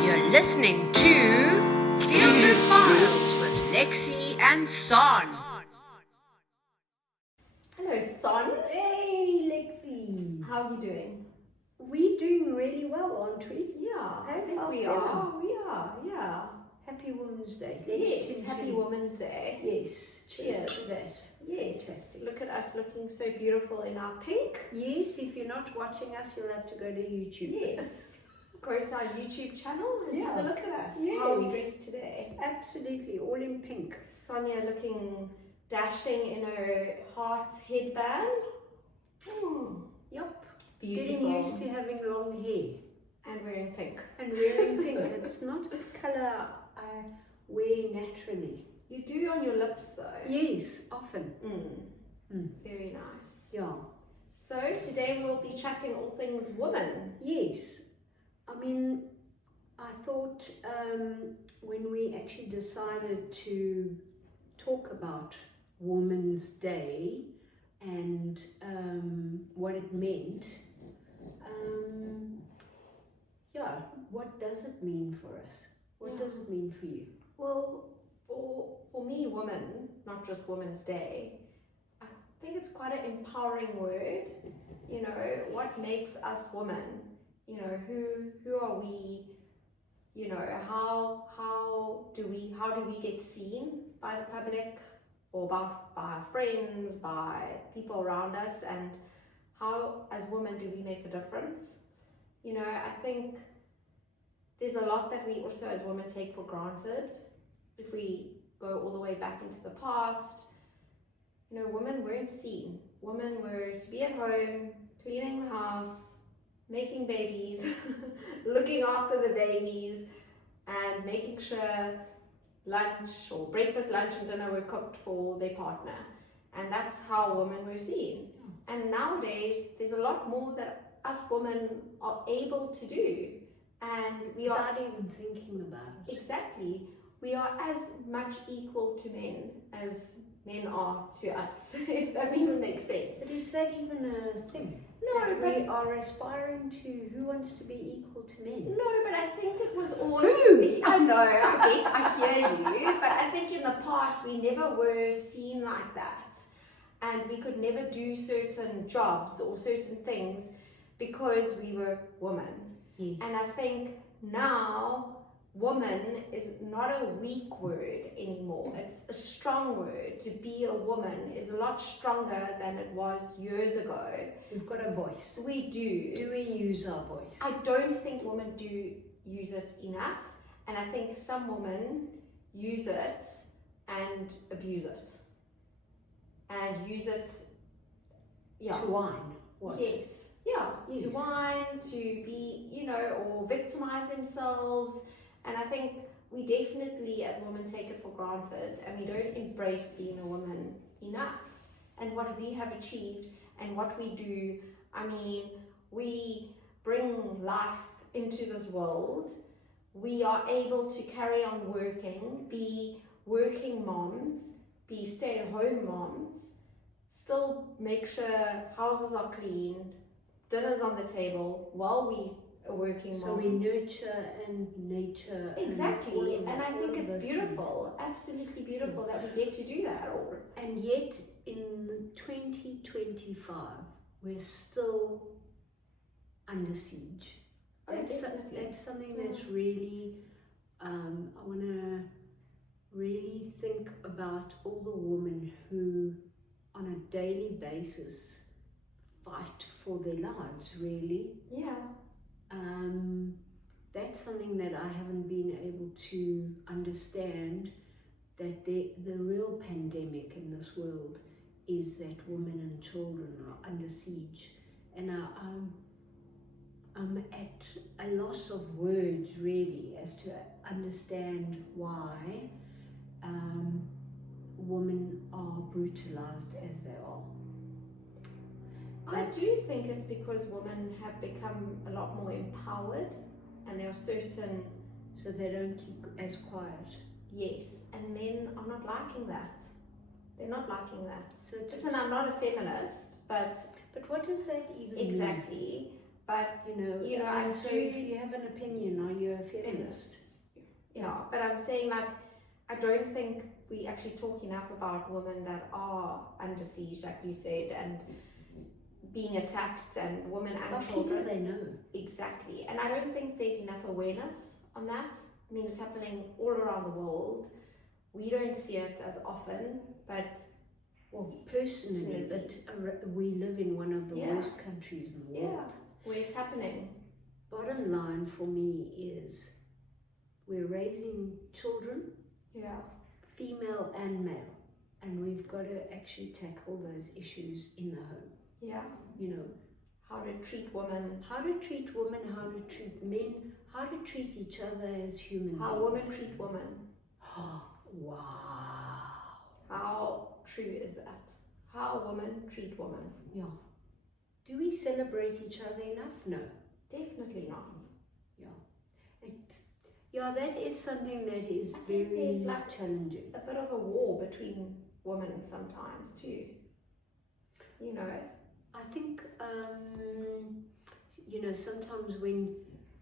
You're listening to Feel Good Files with Lexi and Son. Hello, Son. Hey, Lexi. How are you doing? We're doing really well, aren't we? Yeah, I think Half we seven. are. We are, yeah. Happy Women's Day. Yes, Happy Women's Day. Yes. Cheers to that. Yes. Fantastic. Look at us looking so beautiful in our pink. Yes, if you're not watching us, you'll have to go to YouTube. Yes. Go to our YouTube channel and have a Yeah. look at us. Yes. How are we dressed today? Absolutely, all in pink. Sonia looking dashing in her heart headband. Yup. Beautiful. Getting used to having long hair And wearing pink. and wearing pink. It's not a colour I wear naturally. You do on your lips though. Yes, often. Very nice. Yeah. So today we'll be chatting all things women. Yes. I mean, I thought when we actually decided to talk about Women's Day and what it meant, what does it mean for us? What does it mean for you? Well, for me, women, not just Women's Day, I think it's quite an empowering word. You know, what makes us women? You know, who are we? You know, how do we get seen by the public or by our friends, by people around us, and how as women do we make a difference? You know, I think there's a lot that we also as women take for granted. If we go all the way back into the past, you know, women weren't seen. Women were to be at home, cleaning the house, making babies, looking after the babies, and making sure lunch or breakfast, lunch and dinner were cooked for their partner. And that's how women were seen. And nowadays, there's a lot more that us women are able to do. And we are... Without even thinking about it. Exactly. We are as much equal to men as men are to us, if that even makes sense. But is that even a thing? No, that but... we are aspiring to who wants to be equal to men? No, but I think it was all... Who? I know, I hear you, but I think in the past we never were seen like that. And we could never do certain jobs or certain things because we were women. Yes. And I think now woman is not a weak word anymore. It's a strong word. To be a woman is a lot stronger than it was years ago. We've got a voice. We do. Do we use our voice? I don't think women do use it enough. And I think some women use it and abuse it. And use it, To whine. What? Yes. Yeah, Yes. to whine, to be, you know, or victimize themselves. And I think we definitely, as women, take it for granted and we don't embrace being a woman enough. And what we have achieved and what we do, I mean, we bring life into this world. We are able to carry on working, be working moms, be stay-at-home moms, still make sure houses are clean, dinner's on the table while we are working So mom. we nurture and nature. Exactly, and I all think of it's those beautiful, absolutely beautiful that we get to do that all. things. And yet in 2025, we're still under siege. Oh, That's definitely. something that's really, I want to really think about all the women who on a daily basis fight for their lives, really. Yeah. That's something that I haven't been able to understand, that the real pandemic in this world is that women and children are under siege. And I'm at a loss of words, really, as to understand why women are brutalized as they are. I do think it's because women have become a lot more empowered and there are certain, So they don't keep as quiet. yes, and men are not liking that. They're not liking that. So it's Listen, I'm not a feminist, but what does that even mean? exactly. But You know, I and so do- if you have an opinion, are you a feminist? feminist. Yeah, but I'm saying, like, I don't think we actually talk enough about women that are under siege, like you said, and being attacked, and women and But children. people they know. Exactly. And I don't think there's enough awareness on that. I mean, it's happening all around the world. We don't see it as often, but Well, personally, but we live in one of the Yeah. worst countries in the world. yeah, where it's happening. Bottom line for me is we're raising children, Yeah. female and male, and we've got to actually tackle those issues in the home. Yeah. You know, How to treat women, how to treat women, how to treat men, how to treat each other as human how beings. women treat women. Wow. How true is that? How women treat women. Yeah. Do we celebrate each other enough? No. Definitely not. Yeah, that is something that is I think very there's like challenging. a bit of a war between women sometimes too. You know, I think, you know, sometimes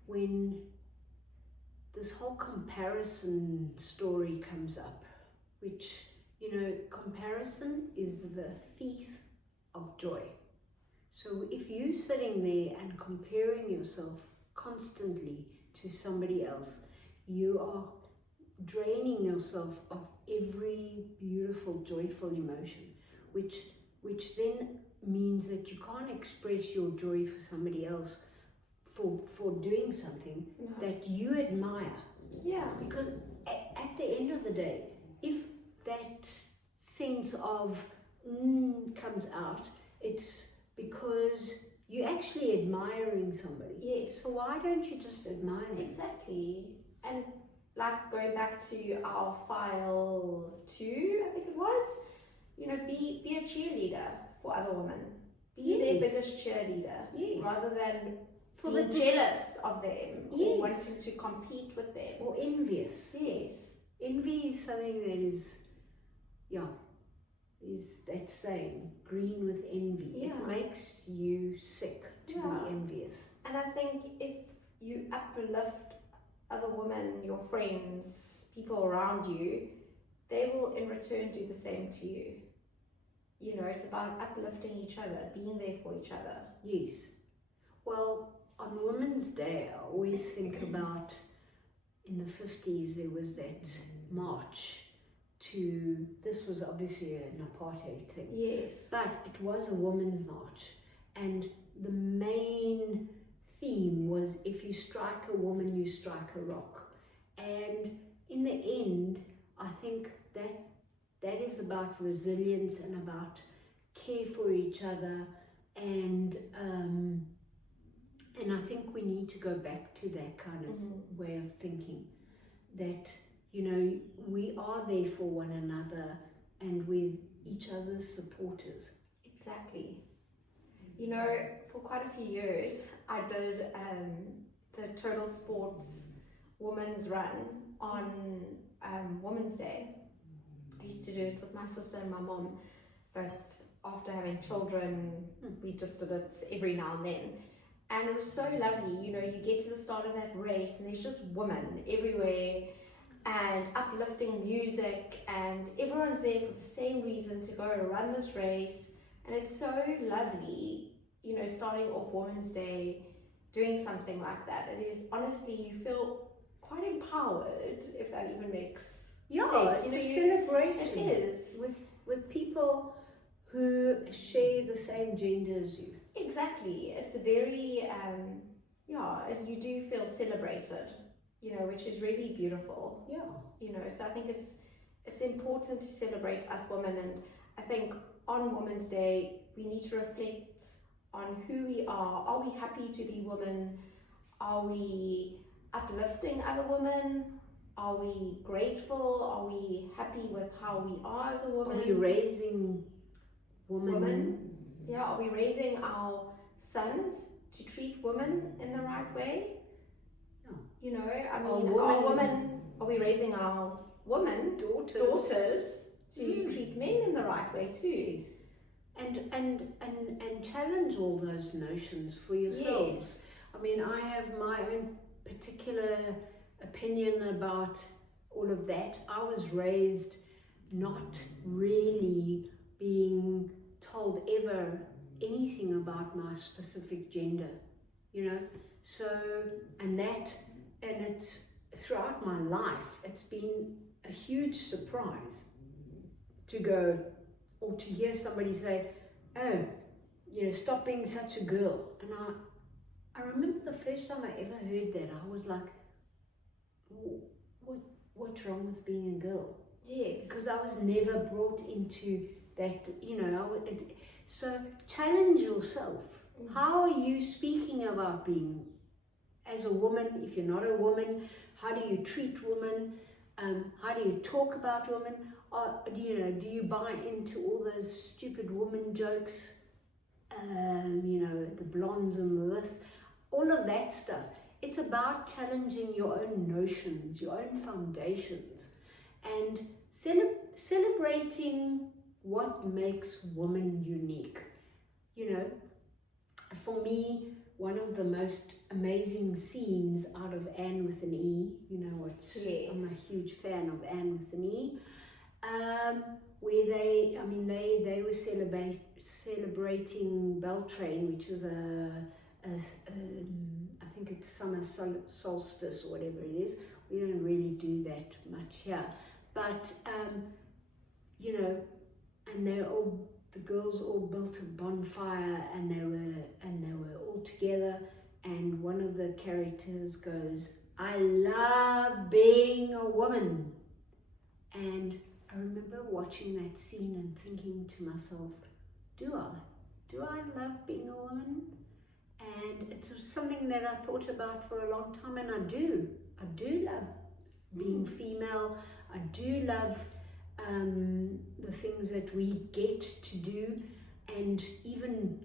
when this whole comparison story comes up, which, you know, comparison is the thief of joy. So if you're sitting there and comparing yourself constantly to somebody else, you are draining yourself of every beautiful, joyful emotion, which then means that you can't express your joy for somebody else for doing something no. that you admire. Yeah. Because at the end of the day, if that sense of comes out, it's because you're actually admiring somebody. Yes. So why don't you just admire them? Exactly. And like going back to our file 2, I think it was, you know, be a cheerleader for other women. Be their Yes. biggest cheerleader. Yes. Rather than For being the jealous of them Yes. or wanting to compete with them. or envious. Yes. Envy is something that is that saying, green with envy. Yeah. It makes you sick to Yeah. be envious. And I think if you uplift other women, your friends, people around you, they will in return do the same to you. You know, it's about uplifting each other, being there for each other. Yes. Well, on Women's Day, I always think about in the 50s there was that march to, this was obviously an apartheid thing, Yes. but it was a women's march, and the main theme was if you strike a woman, you strike a rock. And in the end, I think that is about resilience and about care for each other, and I think we need to go back to that kind of way of thinking, that, you know, we are there for one another and we're each other's supporters. Exactly. You know, for quite a few years, I did the Total Sports Women's Run on Women's Day. I used to do it with my sister and my mom, but after having children, we just did it every now and then. And it was so lovely, you know, you get to the start of that race and there's just women everywhere and uplifting music, and everyone's there for the same reason, to go run this race. And it's so lovely, you know, starting off Women's Day, doing something like that. It is, honestly, you feel quite empowered, if that even makes sense. It's You know, a celebration. It is. With people who share the same gender as you. Exactly. It's a very, you do feel celebrated, you know, which is really beautiful. Yeah. You know, so I think it's important to celebrate us women, and I think on Women's Day we need to reflect on who we are. Are we happy to be women? Are we uplifting other women? Are we grateful? Are we happy with how we are as a woman? Are we raising women? Yeah, are we raising our sons to treat women in the right way? Yeah. You know, I mean, are we raising our daughters to treat men in the right way too? And challenge all those notions for yourselves. Yes. I mean, I have my own particular opinion about all of that. I was raised not really being told ever anything about my specific gender, you know. So, and it's throughout my life, it's been a huge surprise to go or to hear somebody say, oh, you know, stop being such a girl. And I remember the first time I ever heard that, I was like, what's wrong with being a girl? Yes. Because I was never brought into that, you know. So challenge yourself. How are you speaking about being as a woman? If you're not a woman, how do you treat women? How do you talk about women? Or, do you buy into all those stupid woman jokes? You know, the blondes and this, all of that stuff. It's about challenging your own notions, your own foundations, and celebrating what makes woman unique. You know, for me, one of the most amazing scenes out of Anne with an E, you know what, yes. I'm a huge fan of Anne with an E, where they were celebrating Beltane, which is I think it's summer solstice or whatever it is. We don't really do that much here, but you know, and the girls all built a bonfire, and they were all together, and one of the characters goes, "I love being a woman." And I remember watching that scene and thinking to myself, do I love being a woman? And it's something that I thought about for a long time, and I do love being female. I do love the things that we get to do, and even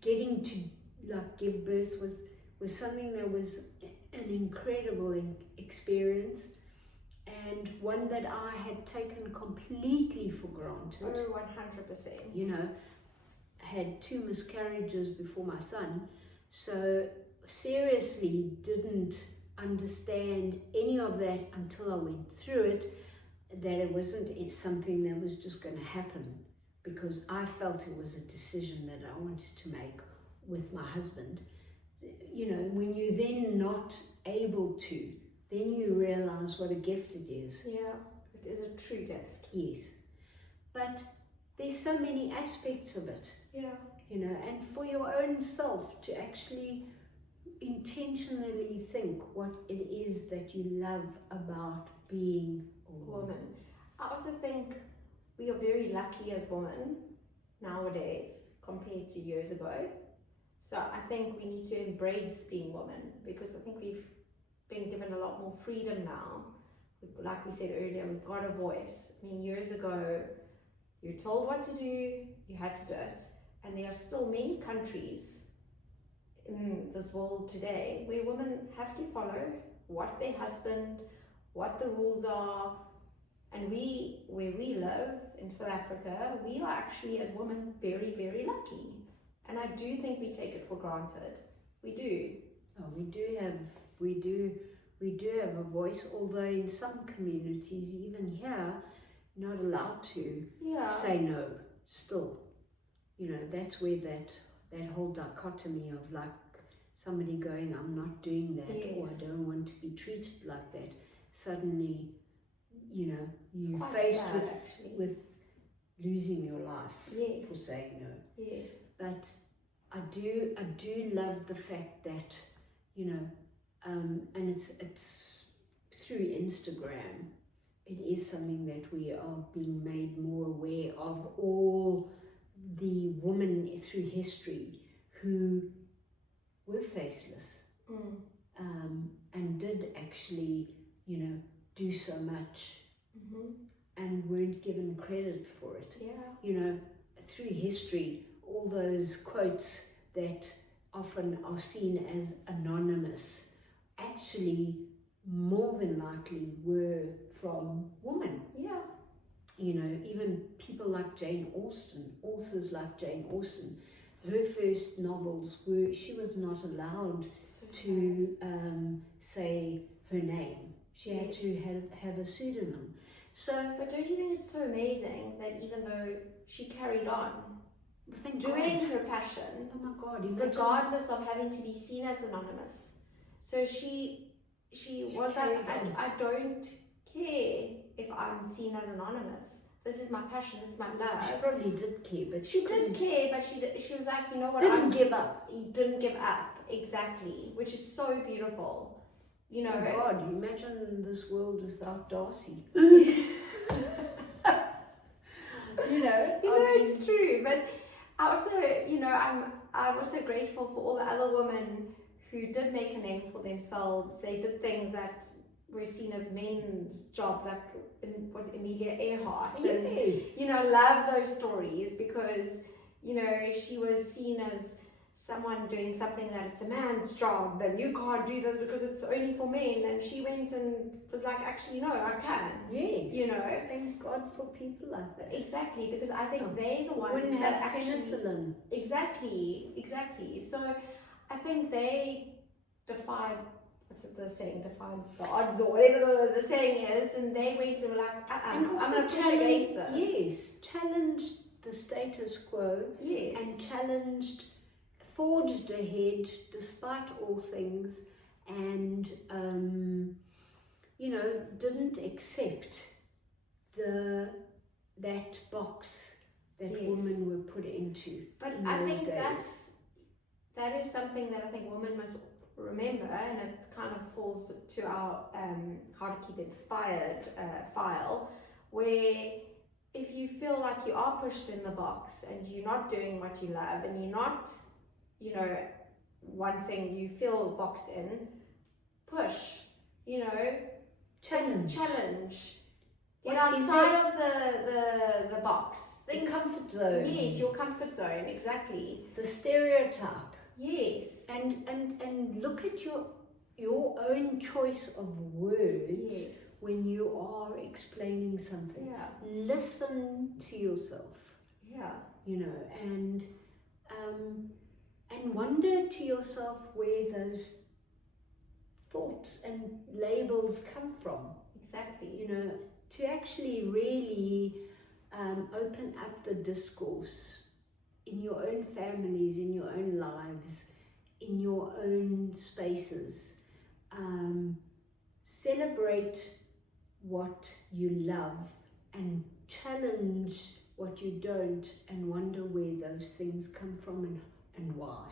getting to give birth was something that was an incredible experience, and one that I had taken completely for granted. Oh, 100%. You know, I had 2 miscarriages before my son, so seriously didn't understand any of that until I went through it, that it wasn't something that was just going to happen, because I felt it was a decision that I wanted to make with my husband. You know, when you're then not able to, then you realize what a gift it is. Yeah, it is a true gift. Yes. But there's so many aspects of it. Yeah. You know, and for your own self to actually intentionally think what it is that you love about being a woman. I also think we are very lucky as women nowadays compared to years ago. So I think we need to embrace being women, because I think we've been given a lot more freedom now. Like we said earlier, we've got a voice. I mean, years ago, you're told what to do, you had to do it. And there are still many countries in this world today where women have to follow what their husband, what the rules are. And where we live in South Africa, we are actually as women very, very lucky. And I do think we take it for granted. We do. Oh, we do have a voice, although in some communities, even here, not allowed to say no still. You know, that's where that whole dichotomy of like somebody going, I'm not doing that, yes. or I don't want to be treated like that. Suddenly, you know, you're quite faced sad, with losing your life yes. for saying no. Yes. But I do love the fact that, you know, and it's through Instagram, it is something that we are being made more aware of, all the women through history who were faceless, and did actually, you know, do so much, and weren't given credit for it. Yeah. You know, through history, all those quotes that often are seen as anonymous actually more than likely were from women. Yeah. You know, even people like Jane Austen, authors like Jane Austen, her first novels she was not allowed to say her name. She had to have a pseudonym. So, but don't you think it's so amazing that even though she carried on doing her passion, oh my God, imagine, regardless of having to be seen as anonymous, so she was like, I don't care if I'm seen as anonymous. This is my passion. This is my love. She probably did care, but she did care. But she was like, you know what? Didn't give up. He didn't give up, exactly, which is so beautiful. You know. Oh God, imagine this world without Darcy. It's true. But I also, I'm also grateful for all the other women who did make a name for themselves. They did things that were seen as men's jobs, like Amelia Earhart. Yes. And, love those stories because, she was seen as someone doing something that it's a man's job and you can't do this because it's only for men. And she went and was like, actually, no, I can. Yes. Thank God for people like that. Exactly, because I think they're the ones wouldn't that have actually... penicillin. Exactly. So I think they defied, what's it the saying, defied the odds or whatever the saying is, and they went and were like, I'm going to push against this. Yes, challenged the status quo. Yes. And forged ahead despite all things, and didn't accept that box that women were put into. But in I those think days. that is something that I think women must remember, and it kind of falls to our how to keep inspired file, where if you feel like you are pushed in the box and you're not doing what you love and you're not wanting, you feel boxed in, push, challenge. Get outside of the box. The comfort zone. Yes, your comfort zone, exactly. The stereotype. Yes. And look at your own choice of words when you are explaining something. Yeah. Listen to yourself. Yeah. And wonder to yourself where those thoughts and labels come from. Exactly. To actually really open up the discourse in your own families, in your own lives, in your own spaces. Celebrate what you love and challenge what you don't, and wonder where those things come from and why.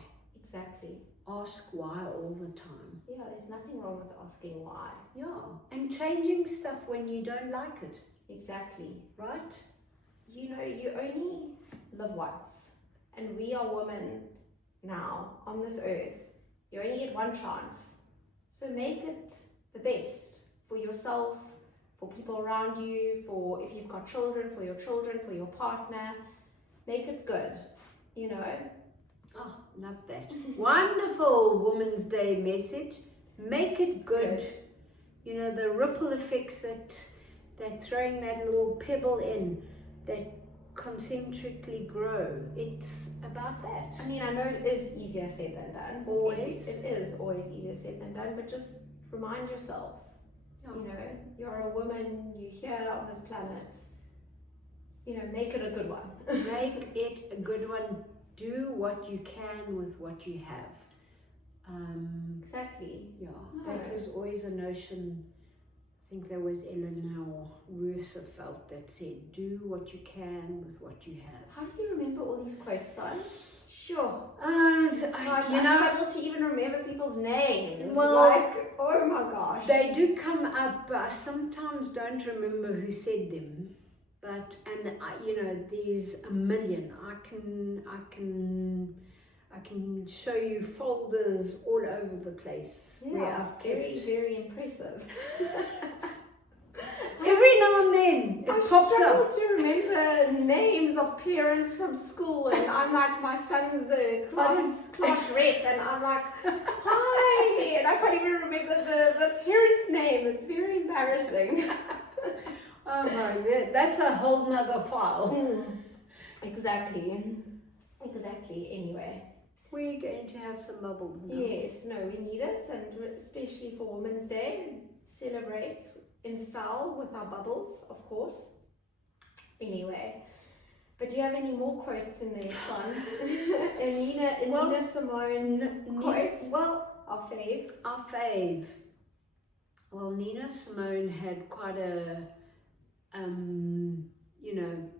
Exactly. Ask why all the time. Yeah, there's nothing wrong with asking why. Yeah, and changing stuff when you don't like it. Exactly. Right? You only live once, and we are women now on this earth. You only get one chance, so make it the best for yourself, for people around you, for if you've got children, for your partner. Make it good, Oh, love that. Wonderful Women's Day message. Make it good. The ripple effects that throwing that little pebble in, that concentrically grow. It's about that. I mean, I know it is easier said than done. Always. It is always easier said than done, but just remind yourself, you're a woman, you're here on this planet. Make it a good one. Make it a good one. Do what you can with what you have. Exactly. Yeah, that was always a notion. I think there was Eleanor Roosevelt that said, do what you can with what you have. How do you remember all these quotes, son? Sure. I struggle to even remember people's names. Well, oh my gosh. They do come up. I sometimes don't remember who said them. But there's a million. I can show you folders all over the place. Yeah, it's very, very impressive. Every now and then it pops up. I struggle to remember names of parents from school, and I'm like, my son's class rep, and I'm like, hi, and I can't even remember the parent's name. It's very embarrassing. Oh my God, that's a whole nother file. Exactly. Anyway, we're going to have some bubbles now. Yes, no, we need it, and especially for Women's Day. celebrate in style with our bubbles, of course. Anyway, but do you have any more quotes in there, son? Nina Simone quotes. Well, our fave. Our fave. Well, Nina Simone had quite a, you know,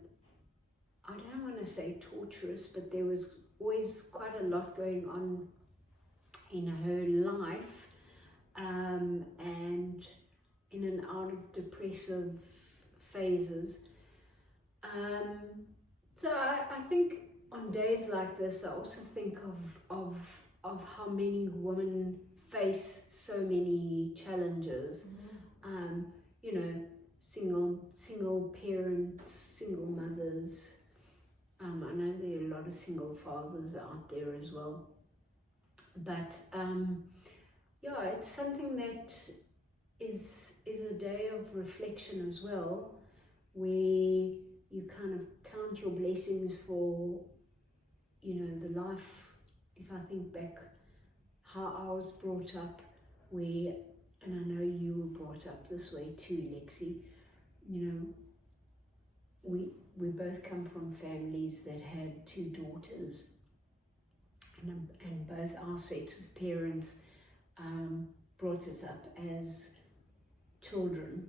I don't want to say torturous, but there was always quite a lot going on in her life, and in and out of depressive phases. So I think on days like this, I also think of how many women face so many challenges. You know, single parents, single mothers. I know there are a lot of single fathers out there as well. But yeah, it's something that is a day of reflection as well, where you kind of count your blessings for, you know, the life. If I think back how I was brought up, where, and I know you were brought up this way too, Lexi, you know, we both come from families that had 2 daughters, and both our sets of parents brought us up as children,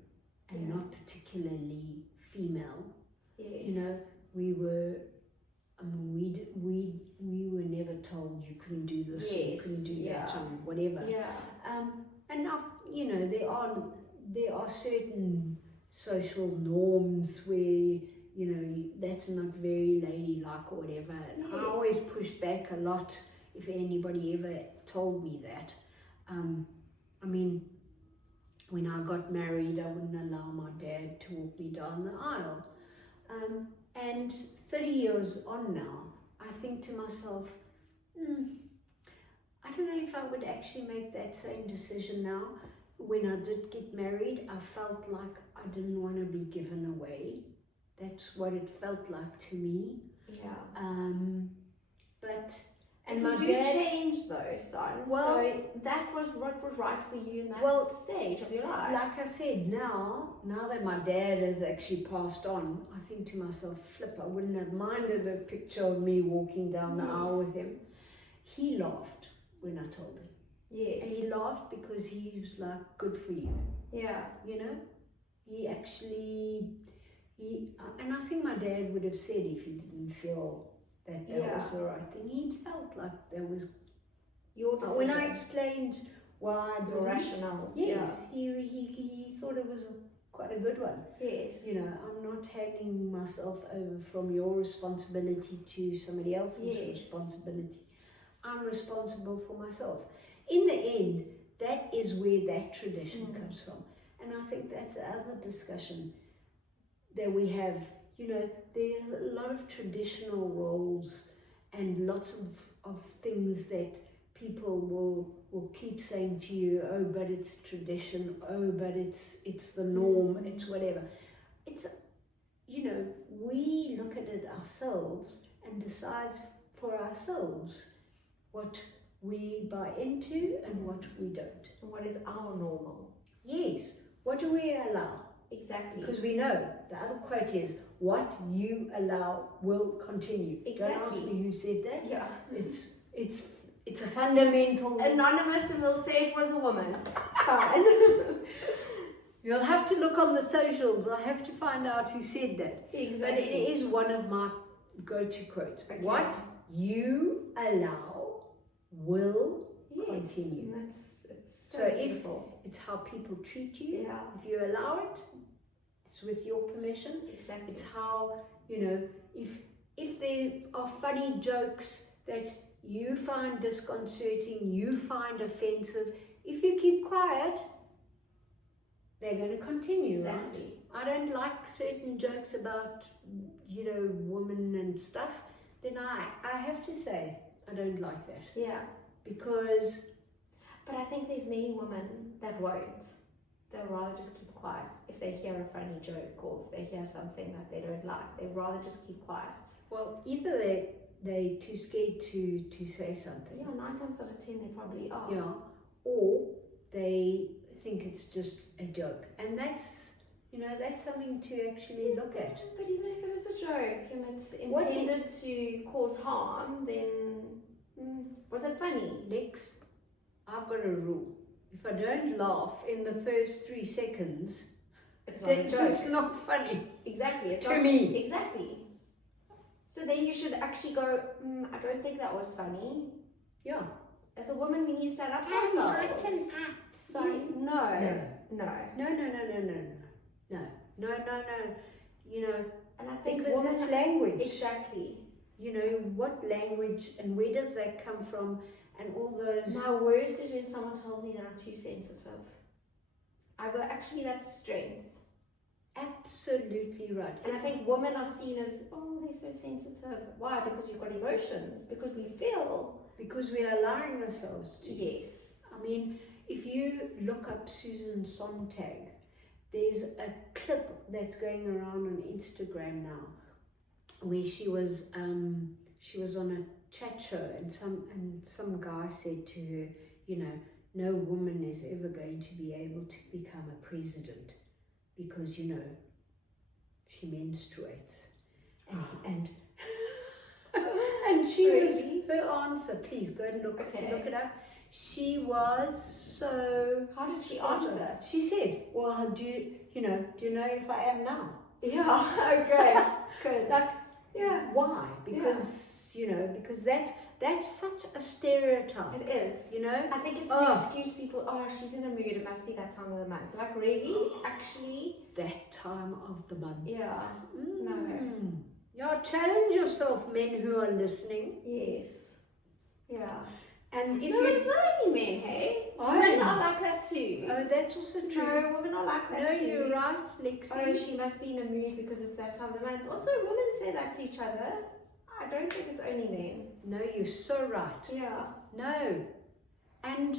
and not particularly female. Yes. You know, we were never told you couldn't do this, or you couldn't do that, or whatever. And now, you know, there are certain social norms where, you know, that's not very ladylike or whatever. And I always pushed back a lot if anybody ever told me that. I mean, when I got married, I wouldn't allow my dad to walk me down the aisle. And 30 years on now, I think to myself, I don't know if I would actually make that same decision now. When I did get married, I felt like I didn't want to be given away. That's what it felt like to me. And my you dad changed though, son. Well, so that was what was right for you in that stage of your life. Like I said, now that my dad has actually passed on, I think to myself, flip, I wouldn't have minded a picture of me walking down the aisle with him. He laughed when I told him. Yes. And he laughed because he was like, good for you. Yeah. You know? He actually, and I think my dad would have said if he didn't feel that was the right thing. He felt like that was your decision. When I explained why I the rationale. Yes, he thought it was quite a good one. Yes. You know, I'm not handing myself over from your responsibility to somebody else's responsibility. I'm responsible for myself. In the end, that is where that tradition comes from. And I think that's the other discussion that we have. You know, there are a lot of traditional roles and lots of things that people will keep saying to you, oh, but it's tradition, oh, but it's the norm, it's whatever. It's, you know, we look at it ourselves and decide for ourselves what we buy into and what we don't. And what is our normal? Yes, what do we allow? Exactly. Because we know, the other quote is, what you allow will continue. Exactly. Don't ask me who said that. Yeah. It's a fundamental... Anonymous, and they'll say it was a woman. Fine. You'll have to look on the socials. I have to find out who said that. Exactly. But it is one of my go-to quotes. Okay. What you allow will continue. It's so if beautiful. It's how people treat you. Yeah. If you allow it, it's with your permission. Exactly. It's how, you know, if there are funny jokes that you find disconcerting, you find offensive, if you keep quiet, they're going to continue, Exactly. right? I don't like certain jokes about, you know, women and stuff, then I have to say I don't like that. Yeah. Because... But I think there's many women that won't. They'll rather just keep quiet. If they hear a funny joke or if they hear something that they don't like, they'd rather just keep quiet. Well, either they're too scared to say something. Yeah, 9 times out of 10 they probably are. Yeah. Or they think it's just a joke. And that's, that's something to actually look at. But even if it is a joke and it's intended to cause harm, then was it funny? Lex, I've got a rule. If I don't laugh in the first 3 seconds, it's not a joke. It's not funny. Exactly. To me. Exactly. So then you should actually go, I don't think that was funny. Yeah. As a woman, we need to stand up for Can ourselves. I can act. Sorry. No. And I think Because women, it's language. exactly. What language and where does that come from, and all those. My worst is when someone tells me that I'm too sensitive. I go, actually, that's strength. Absolutely right. And I think women are seen as, oh, they're so sensitive. Why? Because we've got emotions. Because we feel. Because we are allowing ourselves to. Yes. I mean, if you look up Susan Sontag, there's a clip that's going around on Instagram now, where she was on a chat show, and some guy said to her, no woman is ever going to be able to become a president because she menstruates, and she Really? was, her answer, please go and look it up. She was so. How did she answer? She said, "Well, do you know if I am now?" Yeah. Oh, good. Good. Like, Yeah. why? Because because that's such a stereotype. It is. I I think it's an excuse people, she's in a mood, it must be that time of the month. Like, really? Actually? That time of the month. Yeah. No. Yeah, challenge yourself, men who are listening. Yes. Yeah. And if It's not only men, hey? Oh. Women are like that too. Oh, that's also true. No, women are like that No, too. you're right, Lexi. Oh, she must be in a mood because it's that time of the month. Also, women say that to each other. I don't think it's only men. No, you're so right. Yeah. No. And,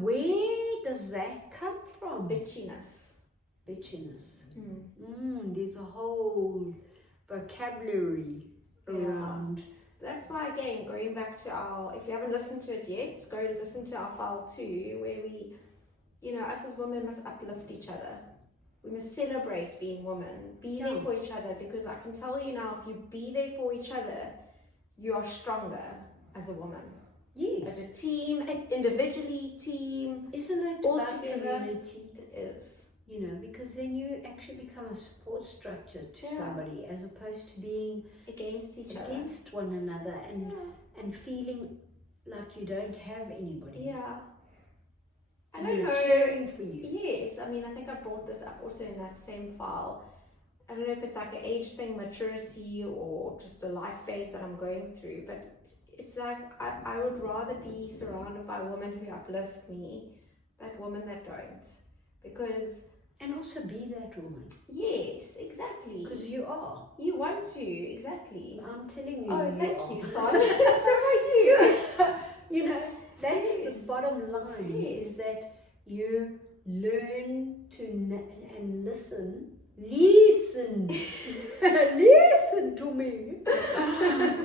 where does that come from? Bitchiness. There's a whole vocabulary around. That's why, again, going back to if you haven't listened to it yet, go and listen to our file 2, where we, us as women must uplift each other. We must celebrate being women, be there for each other, because I can tell you now, if you be there for each other, you are stronger as a woman. Yes. As a team, individually, team. Isn't it all about together? community? It is. Because then you actually become a support structure to Yeah. somebody, as opposed to being Against each other. against one another and feeling like you don't have anybody. Yeah. I don't know. Cheering for you. Yes, I mean, I think I brought this up also in that same file. I don't know if it's like an age thing, maturity, or just a life phase that I'm going through, but it's like I would rather be surrounded by women who uplift me than women that don't. Because... And also be that woman. Yes, exactly. Because you are. You want to, exactly. I'm telling you. Oh, thank are. you, son. So are you. That's Yes. the bottom line, Yes. is that you learn to and listen listen to me.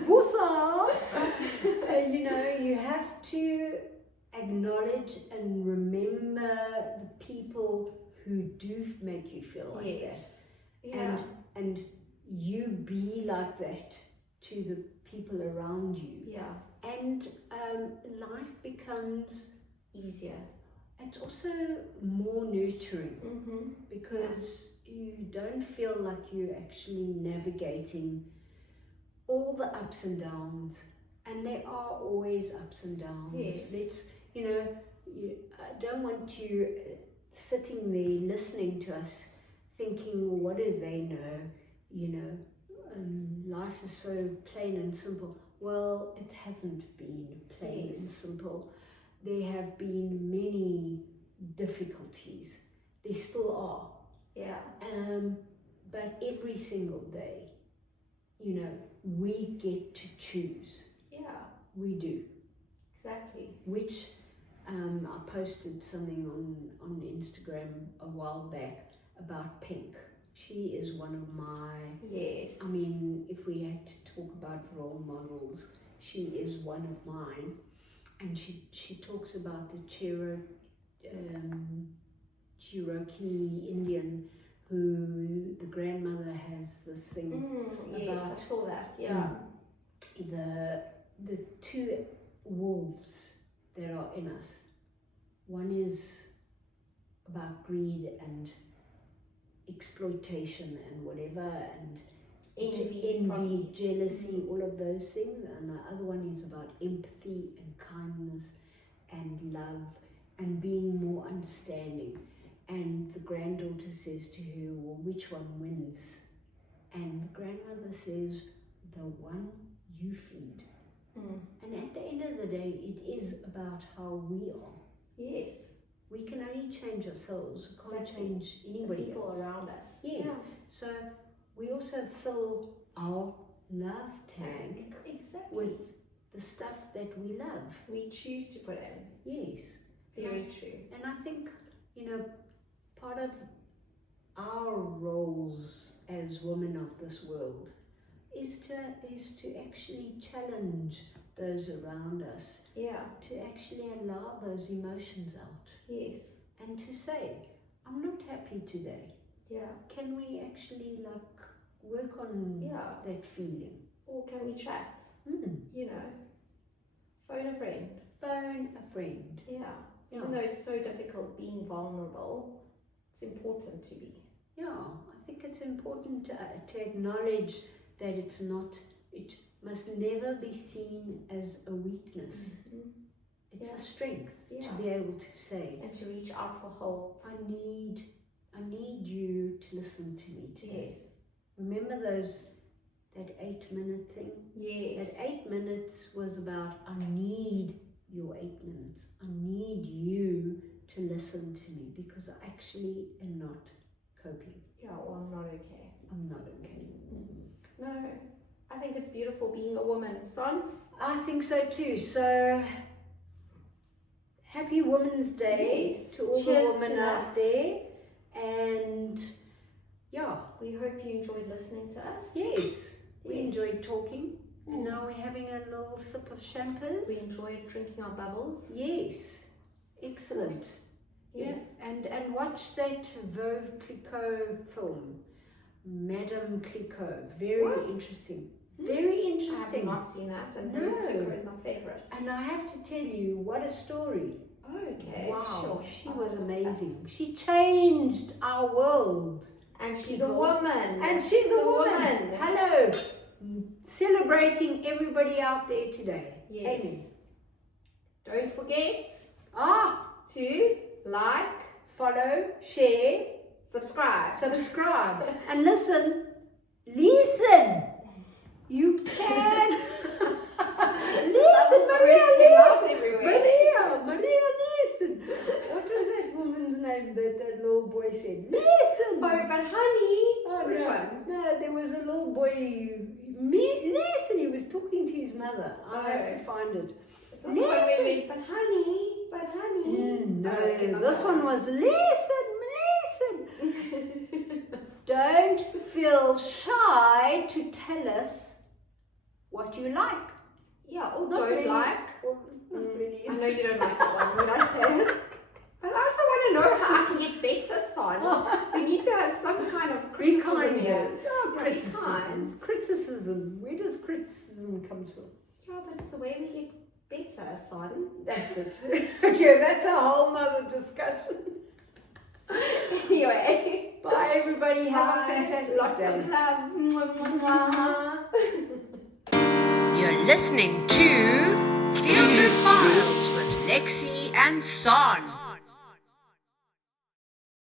Wusa. You have to acknowledge and remember the people who do make you feel like Yes. that. Yeah. And you be like that to the people around you. Yeah. And life becomes Easier. it's also more nurturing, Mm-hmm. because you don't feel like you're actually navigating all the ups and downs, and there are always ups and downs. Yes. I don't want you sitting there listening to us thinking, well, what do they know? Life is so plain and simple. Well, it hasn't been plain and simple. There have been many difficulties. There still are. Yeah. But every single day, we get to choose. Yeah. We do. Exactly. Which I posted something on Instagram a while back about Pink. She is one of my... Yes. I mean, if we had to talk about role models, she is one of mine. And she talks about the Cherokee Indian, who the grandmother has this thing yes, I about saw that. Yeah. the two wolves that are in us. One is about greed and exploitation and whatever, and envy, jealousy, all of those things. And the other one is about empathy and kindness and love and being more understanding. And the granddaughter says to her, well, which one wins? And the grandmother says, the one you feed. And at the end of the day, it is about how we are. Yes. We can only change ourselves. We can't Exactly. change anybody People else. around us. Yes. Yeah. So we also fill our love tank Exactly. with the stuff that we love. We choose to put in. Yes. Very true. And I think, part of our roles as women of this world is to actually challenge those around us, Yeah. to actually allow those emotions out, Yes. and to say, I'm not happy today. Yeah. Can we actually work on that feeling? Or can we chat? Mm. Phone a friend. Phone a friend. Yeah. Even though it's so difficult being vulnerable, it's important to be. Yeah, I think it's important to acknowledge that it must never be seen as a weakness. It's a strength to be able to say, and to reach out for help. I need you to listen to me today. Yes. Remember that 8-minute thing? Yes. That 8 minutes was about, I need your 8 minutes. I need you to listen to me because I actually am not coping. Yeah, or I'm not okay. I'm not okay. No, I think it's beautiful being a woman, son. I think so too. So, happy Women's Day Yes. to all Cheers the to women out that. there. And We hope you enjoyed listening to us. yes, we Yes. enjoyed talking. And now we're having a little sip of champers. We enjoyed drinking our bubbles. Yes, excellent. Yes. And watch that Veuve Clicquot film, Madame Clicquot. Very What? interesting. Very I have interesting. not seen that, and No. Clicquot is my favorite. And I have to tell you, what a story. Okay. Wow, Sure. she I'll was look at amazing. She changed our world. that. And she's a People. woman. And she's a woman. Hello. Celebrating everybody out there today. Yes. Amen. Don't forget To like, follow, share, subscribe. subscribe, and listen. You can. Listen, Maria, listen. What was that woman's name that little boy said? Listen. Oh, but honey. Which no. one? No, there was a little boy. Listen, he was talking to his mother. I have to find it. Wait, but honey. No, Oh, okay, not this that one was listen. Don't feel shy to tell us what you like. Yeah, or Not don't really. like. Not really. I know you don't like that one when I say it. But I also want to know how I can get better, son. We need to have some kind of Be criticism kind. here. Oh, Yeah, be criticism. kind. Criticism. Where does criticism come from? Yeah, but it's the way we get better, son. That's it. Okay, that's a whole nother discussion. Anyway. Bye, everybody. Have a Bye. fantastic Lots day. of love. Mwah, mwah, mwah. You're listening to Feel Good Files with Lexi and Son.